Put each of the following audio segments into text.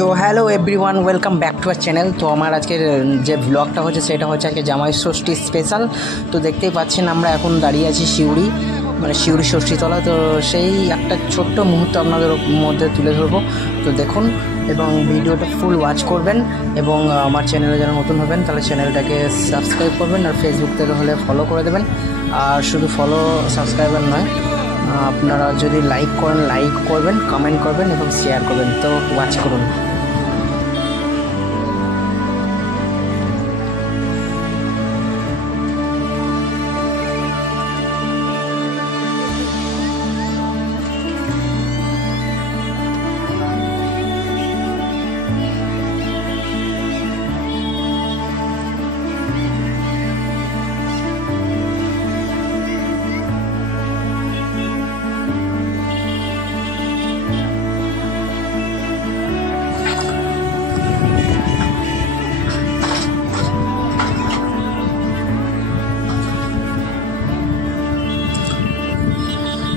So hello everyone, welcome back to our channel. তো আমার আজকের যে ব্লগটা হচ্ছে সেটা হচ্ছে আজকে জামাই ষষ্ঠী স্পেশাল। তো দেখতেই পাচ্ছেন আমরা এখন দাঁড়িয়ে আছি শিউড়ি, মানে শিউড়ি ষষ্ঠীতলা। তো সেই একটা ছোট্ট মুহূর্ত আপনাদের মধ্যে তুলে ধরবো। তো দেখুন এবং ভিডিওটা ফুল ওয়াচ করবেন, এবং আমার চ্যানেলে যারা নতুন হবেন তাহলে চ্যানেলটাকে সাবস্ক্রাইব করবেন, আর ফেসবুক থেকে হলে ফলো করে দেবেন। আর শুধু ফলো সাবস্ক্রাইবার নয়, আপনারা যদি লাইক করেন লাইক করবেন, কমেন্ট করবেন এবং শেয়ার করবেন। তো ওয়াচ করুন।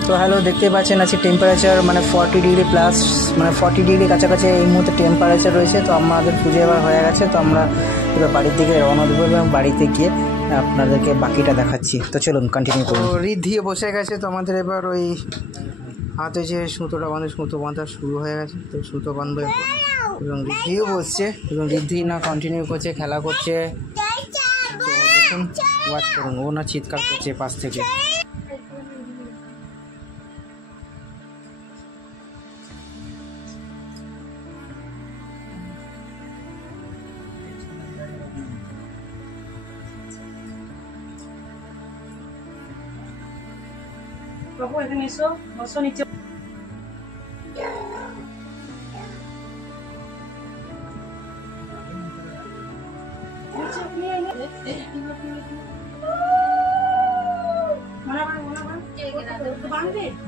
তো হ্যালো, দেখতে পাচ্ছেন আজকে টেম্পারেচার মানে 40 ডিগ্রি প্লাস, মানে 40 ডিগ্রি কাছাকাছি এই মুহূর্তে টেম্পারেচার রয়েছে। তো আমাদের পুজো এবার হয়ে গেছে, তো আমরা এবার বাড়ির দিকে রওনা দেবো এবং বাড়িতে গিয়ে আপনাদেরকে বাকিটা দেখাচ্ছি। তো চলুন কন্টিনিউ করুন। ঋদ্ধি বসে গেছে, তো আমাদের এবার ওই হাতে যে সুতোটা বাঁধে, সুতো বাঁধা শুরু হয়ে গেছে। তো সুতো বাঁধবে এবং ঋদ্ধিও বসছে, এবং ঋদ্ধি না কন্টিনিউ করছে, খেলা করছে। তো দেখুন, ওয়াচ করুন, ও না চিৎকার করছে পাশ থেকে। বাবু এখানে এসো, বসো নিচে।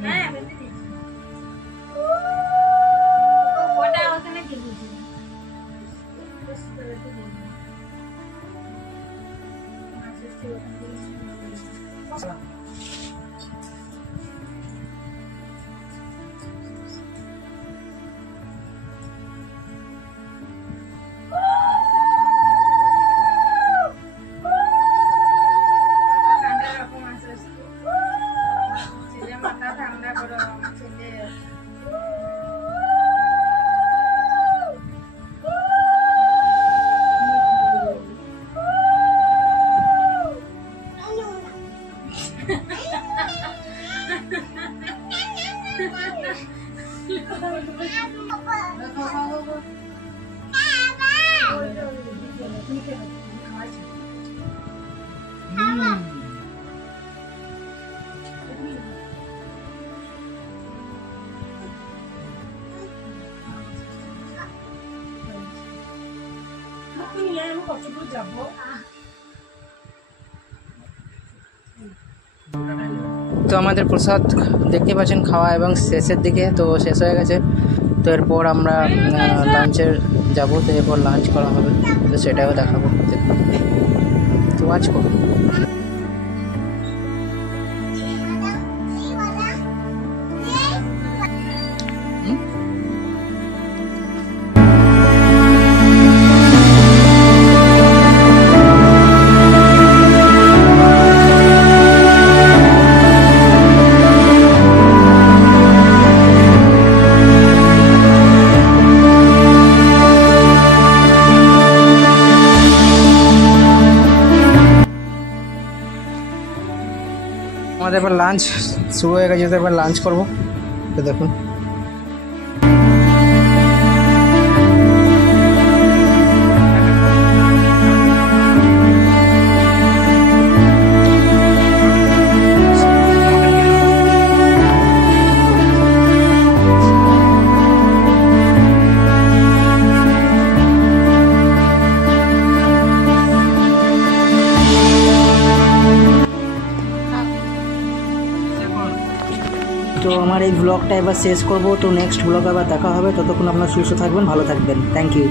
হ্যাঁ তো আমাদের প্রসাদ দেখতে পাচ্ছেন খাওয়া এবং শেষের দিকে, তো শেষ হয়ে গেছে। তো এরপর আমরা লাঞ্চের যাবো, তো এরপর লাঞ্চ করা হবে, তো সেটাও দেখাবো। তো ওয়াচ করুন। আমাদের এবার লাঞ্চ শুরু হয়ে গেছে, তো এবার লাঞ্চ করবো। তো দেখুন, তো আমার এই ব্লগটা এবার শেষ করব। তো নেক্সট ব্লগ আবার দেখা হবে, ততক্ষণ আপনারা সুস্থ থাকবেন, ভালো থাকবেন। Thank you.